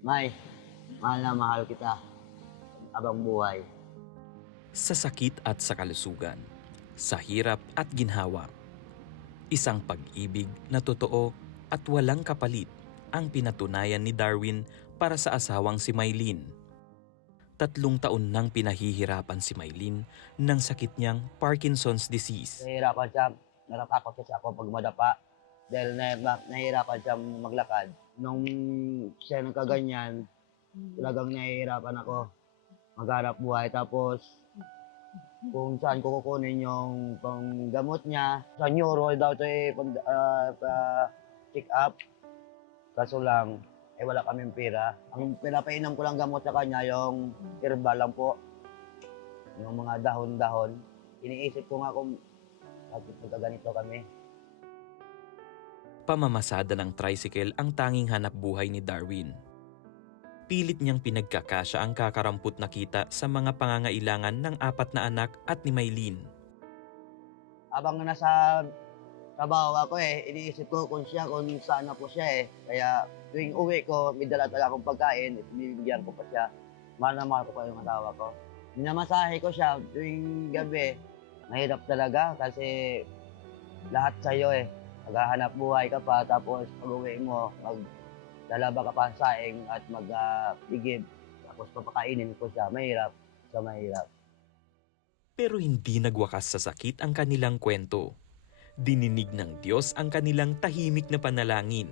May, mahal na mahal kita. Abang buhay. Sa sakit at sa kalusugan, sa hirap at ginhawa. Isang pag-ibig na totoo at walang kapalit ang pinatunayan ni Darwin para sa asawang si Maylin. Tatlong taon nang pinahihirapan si Maylin ng sakit niyang Parkinson's disease. Nahihirapan siya, natatakot kasi ako pag madapa. Dahil na, na- nahihirapan siya maglakad. Nung siya nagkaganyan, talagang nahihirapan ako maghanap buhay. Tapos, kung saan ko kukunin yung panggamot niya. Sa neuro daw ito eh, pang, ah, pa- check up. Kaso lang, eh wala kaming pera. Ang pinapainom ko lang gamot sa kanya, yung herbal lang po. Yung mga dahon-dahon. Iniisip ko nga kung bakit nagkaganito kami. Pamamasada ng tricycle ang tanging hanap buhay ni Darwin. Pilit niyang pinagkakasya ang kakarampot na kita sa mga pangangailangan ng apat na anak at ni Maylin. Habang nasa trabaho ako eh, iniisip ko kung siya, kung saan na po siya eh. Kaya tuwing uwi ko, may dala talaga akong pagkain, binibigyan ko pa siya. Mahal na mahal ko pa yung asawa ko. Minamasahe ko siya tuwing gabi. Mahirap talaga kasi lahat sa'yo eh. Maghahanap buhay ka pa, tapos pag uwi mo, maglalaba ka pa sa saing at mag-igib. tapos papakainin ko siya. Mahirap. Sa mahirap. Pero hindi nagwakas sa sakit ang kanilang kwento. Dininig ng Diyos ang kanilang tahimik na panalangin.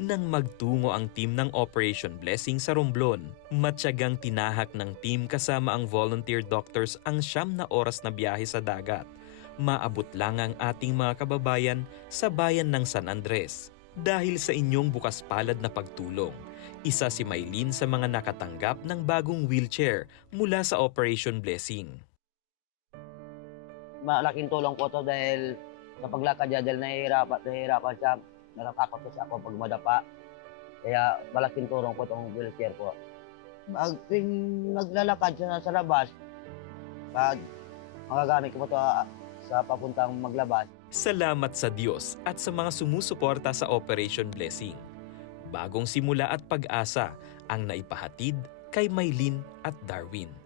Nang magtungo ang team ng Operation Blessing sa Romblon, matyagang tinahak ng team kasama ang volunteer doctors ang siyam na oras na biyahe sa dagat. Maabot lang ang ating mga kababayan sa bayan ng San Andres. Dahil sa inyong bukas palad na pagtulong, isa si Maylin sa mga nakatanggap ng bagong wheelchair mula sa Operation Blessing. malaking tulong po to dahil sa paglakad niya dahil nahihirapan, nahihirapan siya. Natatakot kasi ako pag madapa. Kaya malaking tulong po itong wheelchair po. Pag naglalakad siya sa labas, pag magagamit ko po ito sa papuntang maglabas, Salamat sa Diyos at sa mga sumusuporta sa Operation Blessing. Bagong simula at pag-asa ang naipahatid kay Maylin at Darwin.